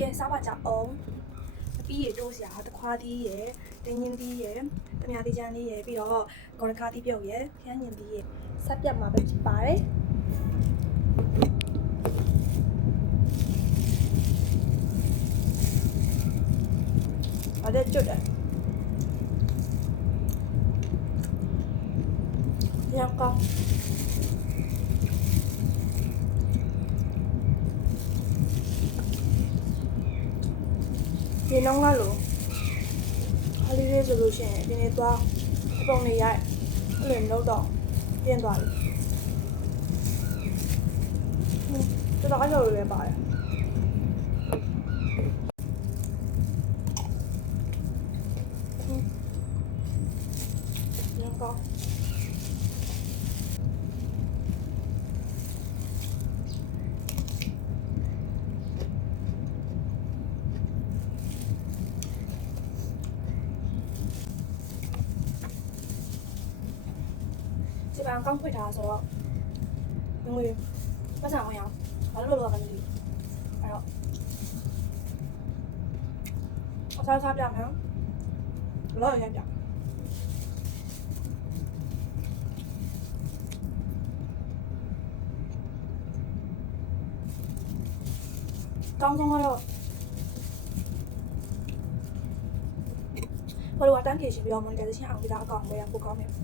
ကဲစားပါကြအောင်အပြီးရတိုးစရာတခွားသီးရယ်တင်းညင်းသီးရယ်တမယာသီးချမ်းသီးရယ်ပြီးတော့ဂေါ်ရခါသီးပြုတ်ရယ်ခရမ်းညင်သီးရယ်ဆက်ပြတ်မှာပဲဖြစ်ပါတယ်အဲ့ဒါကျွတ်တယ်ညကောဒီနောင်းကလို့ခါလေးလေးဆိုလို့ရှိရင်ဒီနေ့သွားအပုံလေးရိုက်အဲ့လိုလုပ်တော့ပြင်းသွားပြီတော်တော်အကျော်လေးပဲပါတယ်ညကောဒီပန်းကောင်းဖွင့်ထားဆိုတော့ငွေပတ်စံဝင်အောင်ဘာလို့လုပ်ရမလဲအဲ့တော့အစားစားပြမယ်လောရရပြကောင်းဆုံးကတော့ဘာလို့အတန်းပြေရှင်ပြီးတော့ monetization အောင်ပြီးတာအကောင့်ပဲပိုကောင်းတယ်